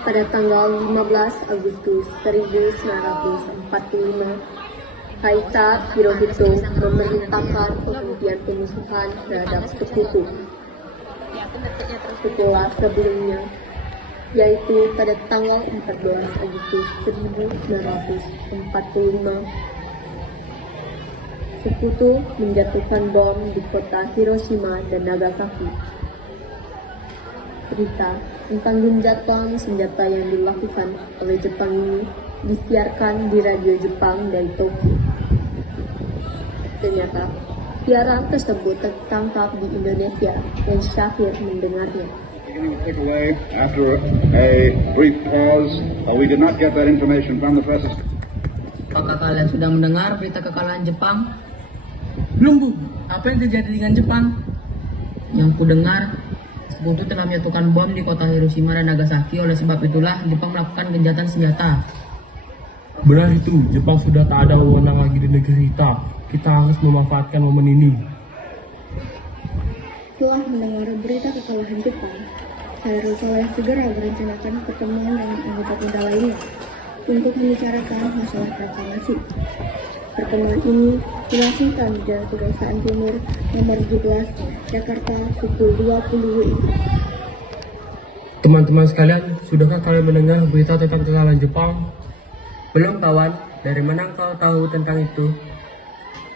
Pada tanggal 15 Agustus 1945, Kaisar Hirohito memerintahkan penghentian pemusuhan terhadap Sekutu setelah sebelumnya, yaitu pada tanggal 14 Agustus 1945, Sekutu menjatuhkan bom di kota Hiroshima dan Nagasaki. Berita tentang gencatan senjata yang dilakukan oleh Jepang ini disiarkan di radio Jepang dari Tokyo. Ternyata siaran tersebut tertangkap di Indonesia dan Syahir mendengarnya. After a brief pause, we did not get that information from the press. Apakah kalian sudah mendengar berita kekalahan Jepang? Belum, Bu. Apa yang terjadi dengan Jepang? Yang ku dengar, Sekutu telah menjatuhkan bom di kota Hiroshima dan Nagasaki. Oleh sebab itulah Jepang melakukan gencatan senjata. Benar itu, Jepang sudah tak ada wewenang lagi di negeri kita. Kita harus memanfaatkan momen ini. Setelah mendengar berita kekalahan Jepang, Khairul Saleh segera merencanakan pertemuan dengan anggota muda lainnya untuk membicarakan masalah proklamasi. Pertemuan ini dilangsungkan di Jalan Kebangsaan Timur nomor 17, Jakarta pukul 20 WIB. Teman-teman sekalian, sudahkah kalian mendengar berita tentang kekalahan Jepang? Belum, kawan. Dari mana kau tahu tentang itu?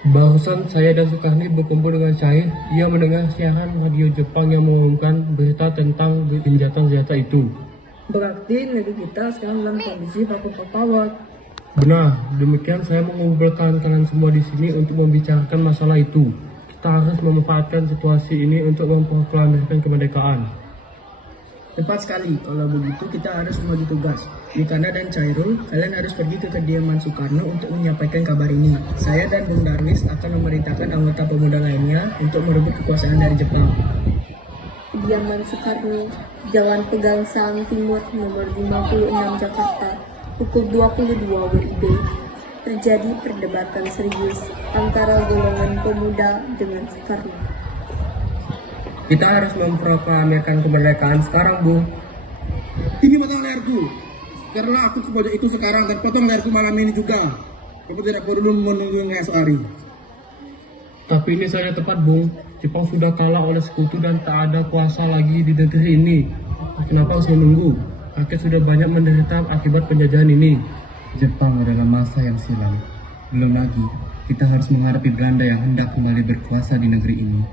Barusan saya dan Sukarni berkumpul dengan Syahir. Ia mendengar siaran radio Jepang yang mengumumkan berita tentang gencatan senjata itu. Berarti negeri kita sekarang dalam kondisi baku-baku. Benar, demikian saya mengumpulkan kalian semua di sini untuk membicarakan masalah itu. Kita harus memanfaatkan situasi ini untuk memproklamirkan kemerdekaan. Tepat sekali, kalau begitu kita harus membagi tugas. Yukana dan Chairul, kalian harus pergi ke kediaman Soekarno untuk menyampaikan kabar ini. Saya dan Bung Darwis akan memerintahkan anggota pemuda lainnya untuk merebut kekuasaan dari Jepang. Kediaman Soekarno, Jalan Pegangsaan Timur nomor 56 Jakarta, pukul 22 WIB, terjadi perdebatan serius antara golongan pemuda dengan Soekarno. Kita harus memproklamirkan kemerdekaan sekarang, Bu. Ini potong leherku. Karena aku kepada itu sekarang dan potong leherku malam ini juga. Kamu tidak perlu menunggu esok hari. Tapi ini saja tepat, Bung. Jepang sudah kalah oleh Sekutu dan tak ada kuasa lagi di negeri ini. Kenapa harus menunggu? Rakyat sudah banyak menderita akibat penjajahan ini. Jepang adalah masa yang silam. Belum lagi, kita harus menghadapi Belanda yang hendak kembali berkuasa di negeri ini.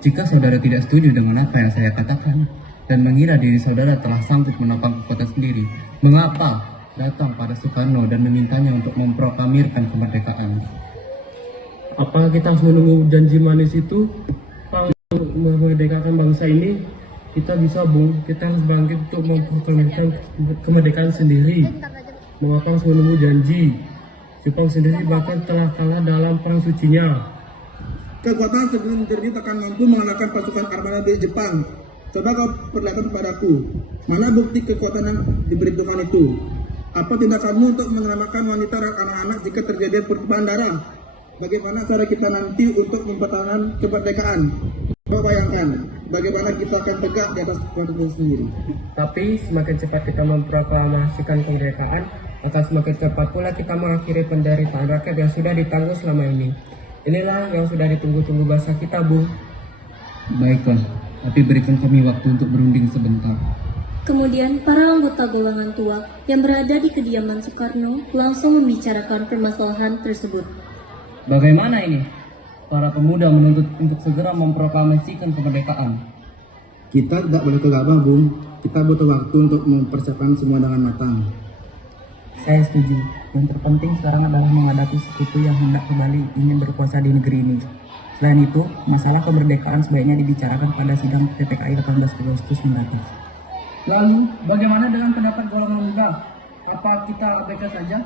Jika saudara tidak setuju dengan apa yang saya katakan, dan mengira diri saudara telah sanggup menopang kekuatan sendiri, mengapa datang pada Soekarno dan memintanya untuk memproklamirkan kemerdekaan? Apakah kita harus menunggu janji manis itu? Untuk memerdekakan bangsa ini, kita bisa, Bung. Kita harus bangkit untuk memproklamirkan kemerdekaan sendiri. Mengapa harus menunggu janji? Jepang sendiri bahkan telah kalah dalam perang sucinya. Kekuatan sebelum terjadi akan mampu mengalahkan pasukan armada dari Jepang. Coba kau perlihatkan kepadaku, mana bukti kekuatan yang diberitakan itu? Apa tindakanmu untuk menyelamatkan wanita dan anak-anak jika terjadi pertumpahan darah? Bagaimana cara kita nanti untuk mempertahankan kemerdekaan? Coba bayangkan, bagaimana kita akan tegak di atas kekuatan itu sendiri. Tapi semakin cepat kita memproklamasikan kemerdekaan, akan semakin cepat pula kita mengakhiri penderitaan rakyat yang sudah ditanggung selama ini. Inilah yang sudah ditunggu-tunggu bangsa kita, Bu. Baiklah, tapi berikan kami waktu untuk berunding sebentar. Kemudian para anggota golongan tua yang berada di kediaman Soekarno langsung membicarakan permasalahan tersebut. Bagaimana ini? Para pemuda menuntut untuk segera memproklamasikan kemerdekaan. Kita tidak boleh gegabah, Bung. Kita butuh waktu untuk mempersiapkan semua dengan matang. Saya setuju. Yang terpenting sekarang adalah menghadapi Sekutu yang hendak kembali ingin berkuasa di negeri ini. Selain itu, masalah kemerdekaan sebaiknya dibicarakan pada sidang PPKI 18 Agustus mendatang. Lalu, bagaimana dengan pendapat golongan muda? Apa kita abaikan saja?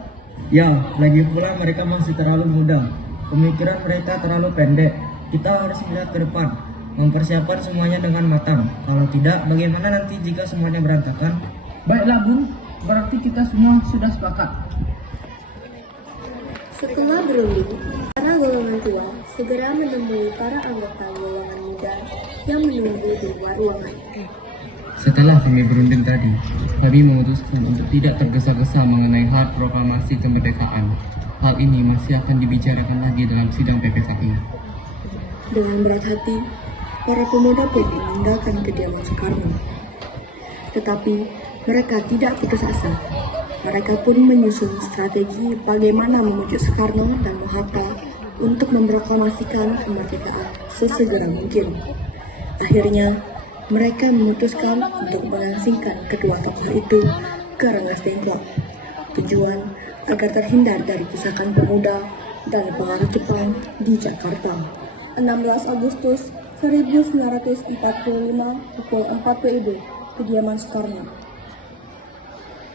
Ya, lagi pula mereka masih terlalu muda. Pemikiran mereka terlalu pendek. Kita harus melihat ke depan, mempersiapkan semuanya dengan matang. Kalau tidak, bagaimana nanti jika semuanya berantakan? Baiklah, Bung. Berarti kita semua sudah sepakat. Setelah berunding, para golongan tua segera menemui para anggota golongan muda yang menunggu di luar ruangan. Setelah kami berunding tadi, kami memutuskan untuk tidak tergesa-gesa mengenai hal proklamasi kemerdekaan. Hal ini masih akan dibicarakan lagi dalam sidang PPKI. Dengan berat hati, para pemuda pun meninggalkan kediaman Soekarno. Tetapi mereka tidak putus asa. Mereka pun menyusun strategi bagaimana memujuk Soekarno dan Hatta untuk memproklamasikan kemerdekaan sesegera mungkin. Akhirnya, mereka memutuskan untuk mengasingkan kedua tokoh itu ke Rengas Dengklok. Tujuan agar terhindar dari desakan pemuda dan pengaruh Jepang di Jakarta. 16 Agustus 1945 pukul 4 WIB, kediaman Soekarno.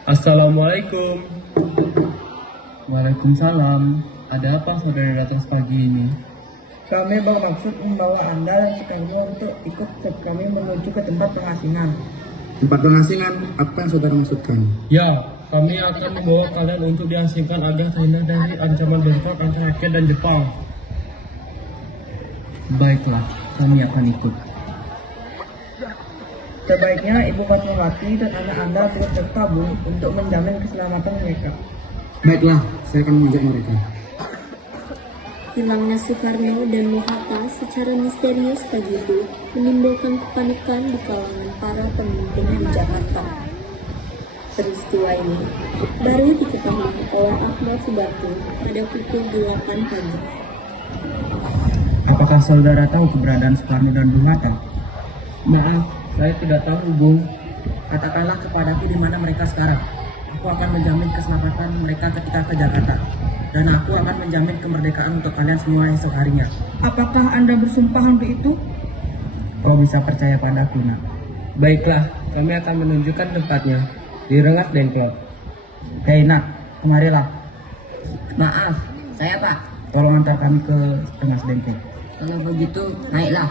Assalamualaikum. Waalaikumsalam. Ada apa saudara datang pagi ini? Kami bermaksud membawa Anda dan Soekarno untuk ikut truk kami menuju ke tempat pengasingan. Tempat pengasingan, apa yang saudara maksudkan? Ya, kami akan membawa kalian untuk diasingkan agar terhindar dari ancaman bentrok antara rakyat dan Jepang. Baiklah, kami akan ikut. Sebaiknya Ibu Fatmawati dan anak Anda turut serta Bu untuk menjamin keselamatan mereka. Baiklah, saya akan mengajak mereka. Hilangnya Soekarno dan Hatta secara misterius pagi itu menimbulkan kepanikan di kalangan para pemimpin di Jakarta. Peristiwa ini baru diketahui oleh Ahmad Subartu pada pukul 8 pagi. Apakah saudara tahu keberadaan Soekarno dan Bung Hatta? Maaf, saya tidak tahu, Bung. Katakanlah kepadaku di mana mereka sekarang. Aku akan menjamin keselamatan mereka ketika ke Jakarta. Dan aku akan menjamin kemerdekaan untuk kalian semua esok harinya. Apakah Anda bersumpah untuk itu? Kau bisa percaya padaku, nak. Baiklah, kami akan menunjukkan tempatnya di Rengas Dengklok. Hei nak, kemarilah. Maaf, saya Pak. Tolong antar kami ke Rengas Dengklok. Kalau begitu, naiklah.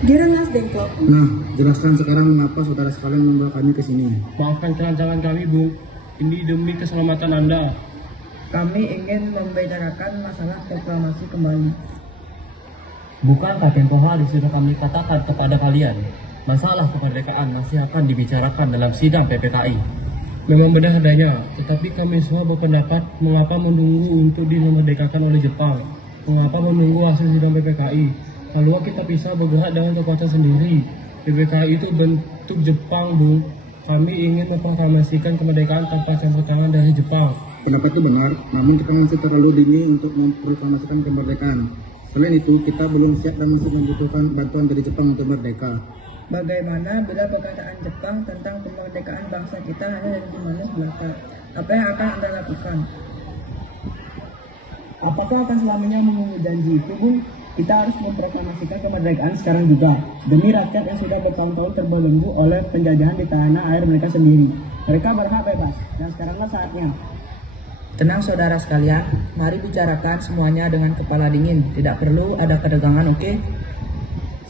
Di Rengas Dengklok, Nah, jelaskan sekarang mengapa saudara sekalian membawa kami ke sini. Maafkan kelancangan kami, Bu. Ini demi keselamatan Anda. Kami ingin membicarakan masalah proklamasi kembali. Bukankah tempoh hari sudah kami katakan kepada kalian, masalah kemerdekaan masih akan dibicarakan dalam sidang PPKI. Memang benar adanya, tetapi kami semua berpendapat mengapa menunggu untuk dimerdekakan oleh Jepang. Mengapa menunggu hasil sidang PPKI? Kalau kita bisa bergerak dengan kekuatan sendiri. PPKI itu bentuk Jepang, Bu. Kami ingin memproklamasikan kemerdekaan tanpa campur tangan dari Jepang. Pendapat itu benar, namun kita masih terlalu dini untuk memproklamasikan kemerdekaan. Selain itu, kita belum siap dan masih membutuhkan bantuan dari Jepang untuk merdeka. Bagaimana bila perkataan Jepang tentang kemerdekaan bangsa kita hanya dari manis belaka? Apa yang akan Anda lakukan? Apakah akan selamanya menunggu janji itu, Bung? Kita harus memproklamasikan kemerdekaan sekarang juga, demi rakyat yang sudah bertahun-tahun terbelenggu oleh penjajahan di tanah air mereka sendiri. Mereka berhak bebas, dan sekaranglah saatnya. Tenang saudara sekalian, mari bicarakan semuanya dengan kepala dingin. Tidak perlu ada ketegangan, oke?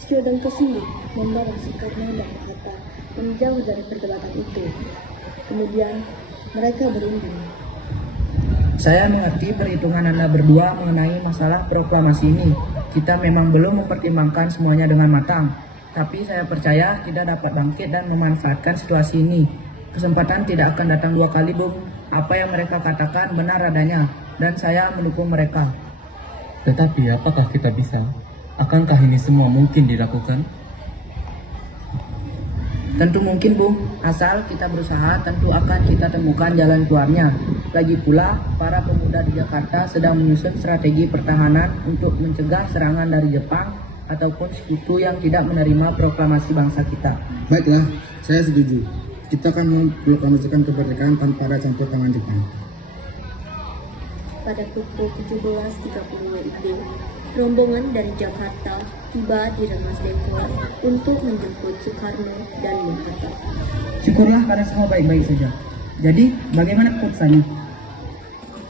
Sio dan Kesini membawa Soekarno dan Hatta menjauh dari perdebatan itu. Kemudian mereka berunding. Saya mengerti perhitungan Anda berdua mengenai masalah proklamasi ini. Kita memang belum mempertimbangkan semuanya dengan matang. Tapi saya percaya kita dapat bangkit dan memanfaatkan situasi ini. Kesempatan tidak akan datang dua kali, Bung. Apa yang mereka katakan benar adanya, dan saya mendukung mereka. Tetapi apakah kita bisa? Akankah ini semua mungkin dilakukan? Tentu mungkin, Bung. Asal kita berusaha, tentu akan kita temukan jalan keluarnya. Lagi pula, para pemuda di Jakarta sedang menyusun strategi pertahanan untuk mencegah serangan dari Jepang ataupun sekutu yang tidak menerima proklamasi bangsa kita. Baiklah, saya setuju. Kita akan memproklamasikan kemerdekaan tanpa ada campur tangan Jepang. Pada pukul 17.30 WIB, rombongan dari Jakarta tiba di Rengas Dengklok untuk menjemput Soekarno dan Bung Hatta. Syukurlah karena semua baik-baik saja. Jadi, bagaimana keputusannya?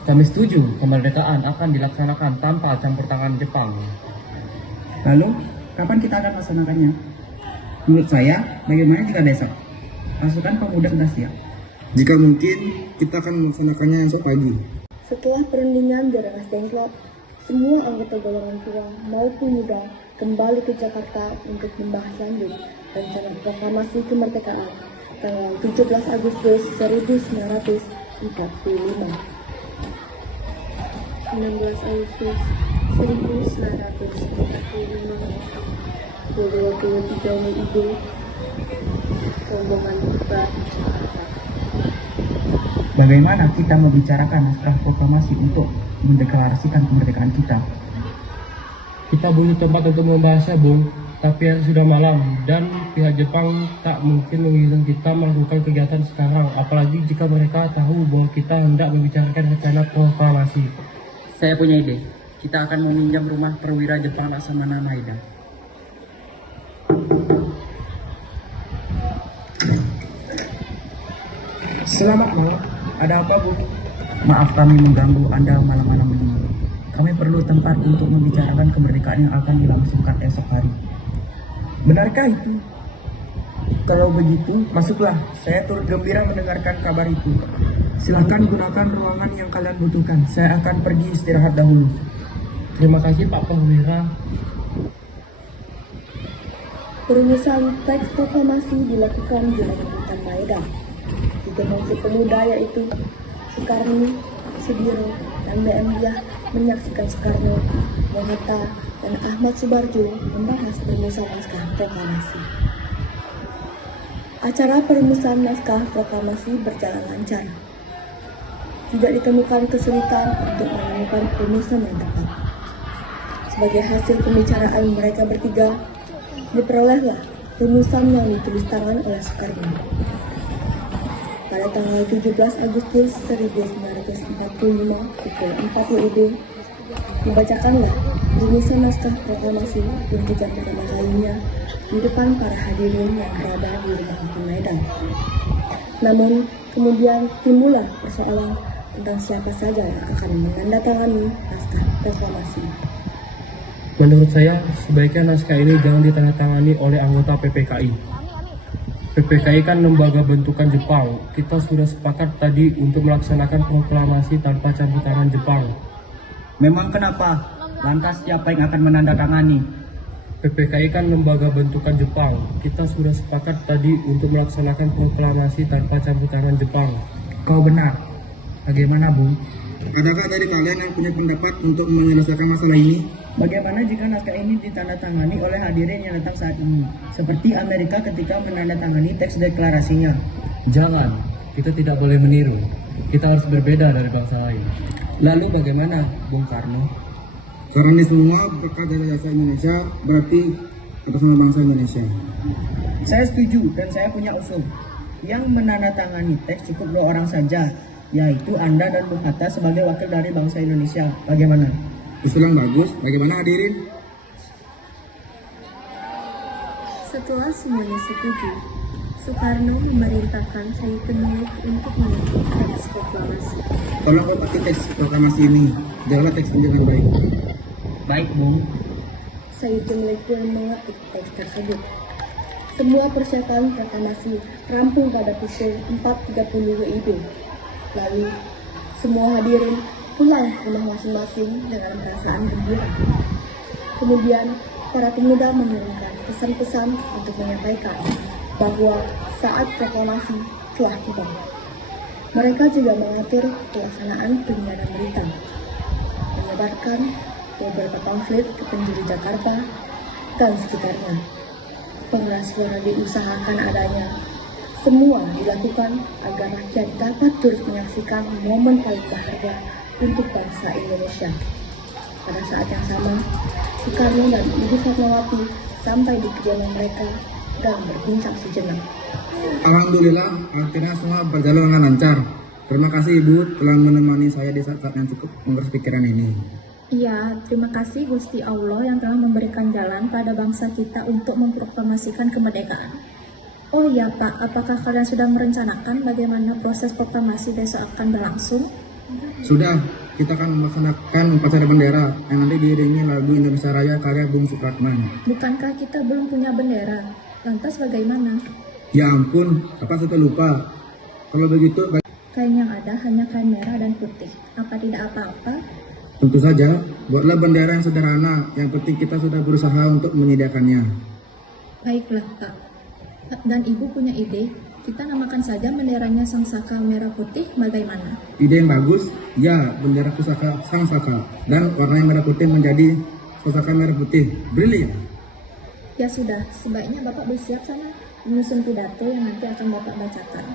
Kami setuju kemerdekaan akan dilaksanakan tanpa campur tangan Jepang. Lalu, kapan kita akan melaksanakannya? Menurut saya, bagaimana jika besok? Pasukan pemuda sudah siap. Jika mungkin, kita akan melaksanakannya esok pagi. Setelah perundingan di Rengas Dengklok, semua anggota golongan tua maupun muda kembali ke Jakarta untuk membahas lanjut rencana proklamasi kemerdekaan tanggal 17 Agustus 1945. 16 Agustus 1945, 23 WIB, rombongan tiba Jakarta. Bagaimana kita membicarakan naskah proklamasi untuk mendeklarasikan kemerdekaan kita? Kita butuh tempat untuk membahasnya, Bung. Tapi sudah malam dan pihak Jepang tak mungkin mengizinkan kita melakukan kegiatan sekarang, apalagi jika mereka tahu bahwa kita hendak membicarakan rencana proklamasi. Saya punya ide. Kita akan meminjam rumah perwira Jepang Laksamana Maeda. Selamat malam. Ada apa, Bu? Maaf kami mengganggu Anda malam-malam ini. Kami perlu tempat untuk membicarakan kemerdekaan yang akan dilangsungkan esok hari. Benarkah itu? Kalau begitu, masuklah. Saya turut gembira mendengarkan kabar itu. Silahkan gunakan ruangan yang kalian butuhkan. Saya akan pergi istirahat dahulu. Terima kasih Pak Perwira. Perumusan teks proklamasi dilakukan di Lanjutan Maeda. Tiga muncul pemuda yaitu Soekarno, Sudirno, dan B.M. Diah menyaksikan Soekarno, Bung Hatta, dan Ahmad Subarjo membahas perumusan naskah proklamasi. Acara perumusan naskah proklamasi berjalan lancar. Tidak ditemukan kesulitan untuk menemukan perumusan yang tepat. Sebagai hasil pembicaraan mereka bertiga, diperolehlah rumusan yang ditulis tangan oleh Soekarno. Pada tanggal 17 Agustus 1945 pukul 4 WIB, dibacakanlah rumusan naskah proklamasi untuk yang pertama kalinya di depan para hadirin yang berada di rumah Hakim Medan. Namun, kemudian timbullah persoalan tentang siapa saja yang akan menandatangani naskah proklamasi. Menurut saya, sebaiknya naskah ini jangan ditandatangani oleh anggota PPKI. PPKI kan lembaga bentukan Jepang. Kita sudah sepakat tadi untuk melaksanakan proklamasi tanpa campur tangan Jepang. Memang kenapa? Lantas siapa yang akan menandatangani? PPKI kan lembaga bentukan Jepang. Kita sudah sepakat tadi untuk melaksanakan proklamasi tanpa campur tangan Jepang. Kau benar. Bagaimana, Bung? Adakah dari kalian yang punya pendapat untuk menyelesaikan masalah ini? Bagaimana jika naskah ini ditandatangani oleh hadirin yang datang saat ini, seperti Amerika ketika menandatangani teks deklarasinya? Jangan, kita tidak boleh meniru. Kita harus berbeda dari bangsa lain. Lalu bagaimana, Bung Karno? Karena ini semua berkat dari jasa Indonesia, berarti atas nama bangsa Indonesia. Saya setuju dan saya punya usul. Yang menandatangani teks cukup 2 orang saja, yaitu Anda dan Bung Hatta sebagai wakil dari bangsa Indonesia. Bagaimana? Usul yang bagus, bagaimana hadirin? Setelah semuanya setuju, Soekarno memerintahkan Said penulis untuk menulis teks proklamasi. Tolong kau pakai teks proklamasi ini, jawablah teks ini dengan baik. Baik, Bung. Said penulis pun mengetik teks tersebut. Semua persiapan proklamasi rampung pada pukul 4.30 WIB. Lalu, semua hadirin pulang ke rumah masing-masing dengan perasaan gembira. Kemudian, para pemuda mengirimkan pesan-pesan untuk menyampaikan bahwa saat proklamasi telah tiba. Mereka juga mengatur pelaksanaan penyiaran berita, menyebarkan beberapa pamflet ke penjuru Jakarta dan sekitarnya. Pengeras suara diusahakan adanya. Semua dilakukan agar rakyat dapat turut menyaksikan momen paling berharga untuk bangsa Indonesia. Pada saat yang sama, Soekarno dan Ibu Fatmawati sampai di kediaman mereka dan berbincang sejenak. Alhamdulillah, akhirnya semua berjalan dengan lancar. Terima kasih Ibu telah menemani saya di saat-saat yang cukup menguras pikiran ini. Iya, terima kasih Gusti Allah yang telah memberikan jalan pada bangsa kita untuk memproklamasikan kemerdekaan. Oh iya Pak, apakah kalian sudah merencanakan bagaimana proses proklamasi besok akan berlangsung? Sudah, kita akan melaksanakan upacara bendera yang nanti diiringi lagu Indonesia Raya karya Bung Supratman. Bukankah kita belum punya bendera? Lantas bagaimana? Ya ampun, apa sudah lupa? Kalau begitu, Kain yang ada hanya kain merah dan putih. Apa tidak apa-apa? Tentu saja, buatlah bendera yang sederhana, yang penting kita sudah berusaha untuk menyediakannya. Baiklah, Kak. Dan Ibu punya ide? Kita namakan saja benderanya Sang Saka Merah Putih bagaimana? Ide yang bagus, ya, bendera pusaka Sang Saka, dan warna yang merah putih menjadi pusaka merah putih. Brilian. Ya sudah, sebaiknya Bapak bersiap sana menyusun pidato yang nanti akan Bapak bacakan.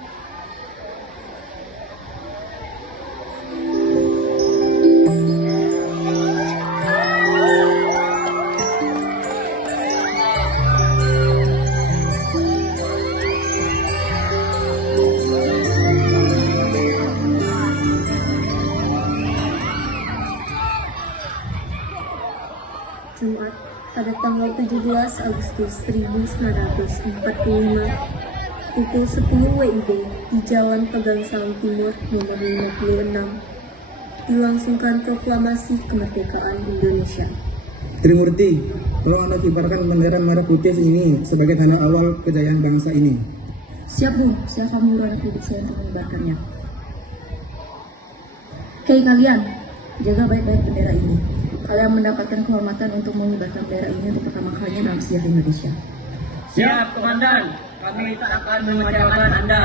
Jumat pada tanggal 17 Agustus 1945 pukul 10 WIB di Jalan Pegangsaan Timur nomor 56 dilangsungkan proklamasi kemerdekaan Indonesia. Trimurti, tolong Anda kibarkan bendera merah putih ini sebagai tanda awal kejayaan bangsa ini. Siap Bu, saya akan menyuruh anak didik saya untuk mengibarkannya. Hei kalian, jaga baik-baik bendera ini. Kalian mendapatkan kehormatan untuk mengibarkan bendera ini untuk pertama kalinya dalam sejarah Indonesia. Siap, Komandan. Kami tak akan mengecewakan Anda.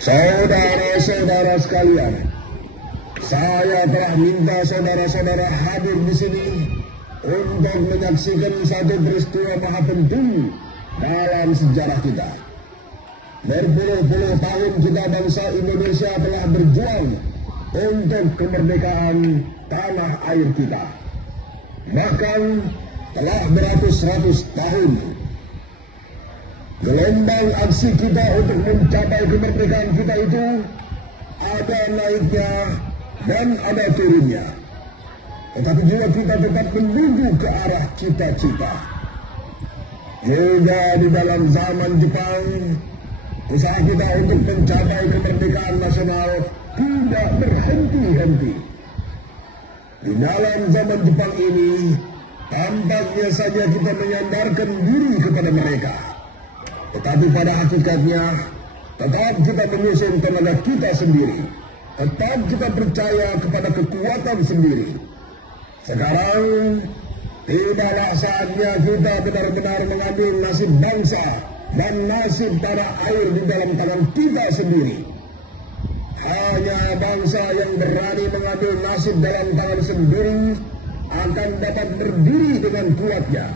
Saudara-saudara sekalian, saya telah minta saudara-saudara hadir di sini untuk menyaksikan satu peristiwa maha penting dalam sejarah kita. Berpuluh-puluh tahun kita bangsa Indonesia telah berjuang untuk kemerdekaan tanah air kita. Bahkan telah beratus-ratus tahun gelombang aksi kita untuk mencapai kemerdekaan kita itu ada naiknya dan ada turunnya. Tetapi juga kita tetap menuju ke arah cita-cita. Juga di dalam zaman Jepang, usaha kita untuk mencapai kemerdekaan nasional tidak berhenti-henti. Di dalam zaman Jepang ini, tampaknya saja kita menyandarkan diri kepada mereka. Tetapi pada hakikatnya, tetap kita menyusun tenaga kita sendiri. Tetap kita percaya kepada kekuatan sendiri. Sekarang, tidaklah saatnya kita benar-benar mengambil nasib bangsa dan nasib tanah air di dalam tangan kita sendiri. Hanya bangsa yang berani mengambil nasib dalam tangan sendiri akan dapat berdiri dengan kuatnya.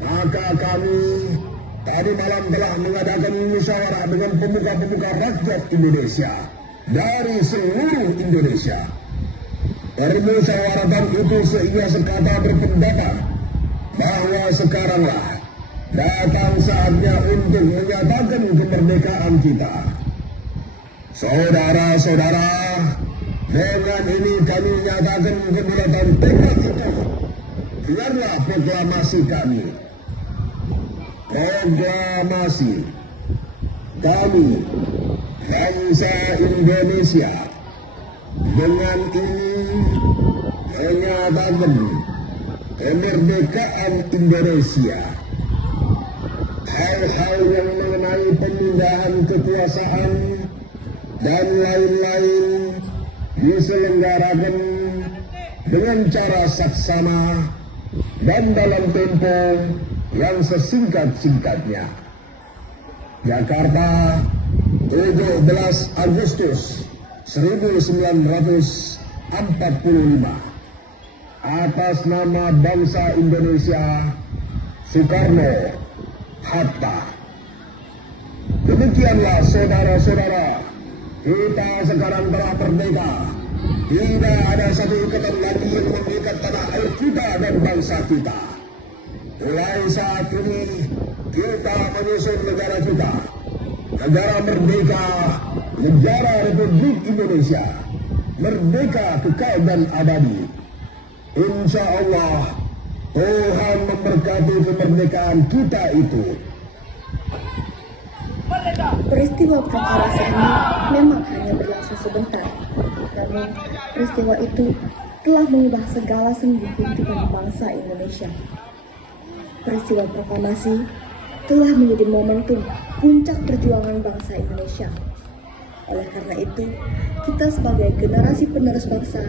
maka kami tadi malam telah mengadakan musyawarah dengan pemuka-pemuka rakyat Indonesia dari seluruh Indonesia. Permusyawaratan itu sehingga sekata berpendapat bahwa sekaranglah datang saatnya untuk menyatakan kemerdekaan kita. Saudara-saudara, dengan ini kami nyatakan kebulatan tekad itu. Biarlah proklamasi kami. Proklamasi kami, bangsa Indonesia, dengan ini menyatakan kemerdekaan Indonesia. Hal-hal yang mengenai pemindahan kekuasaan dan lain-lain diselenggarakan dengan cara saksama dan dalam tempo yang sesingkat-singkatnya. Jakarta, 17 Agustus 1945. Atas nama bangsa Indonesia, Soekarno Hatta. Demikianlah saudara-saudara, kita sekarang telah merdeka. Tidak ada satu ikatan lagi yang mengikat tanah air kita dan bangsa kita. Mulai saat ini kita menyusun negara kita, negara merdeka, negara Republik Indonesia, merdeka kekal dan abadi. Insya Allah Tuhan memberkati kemerdekaan kita itu. Peristiwa proklamasi ini memang hanya berlangsung sebentar, namun peristiwa itu telah mengubah segala sendi kehidupan bangsa Indonesia. Peristiwa proklamasi telah menjadi momentum puncak perjuangan bangsa Indonesia. Oleh karena itu, kita sebagai generasi penerus bangsa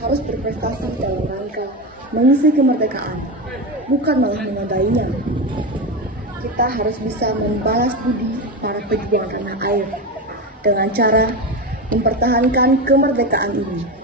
harus berprestasi dalam rangka mengisi kemerdekaan, bukan malah menodainya. Kita harus bisa membalas budi para pejuang tanah air dengan cara mempertahankan kemerdekaan ini.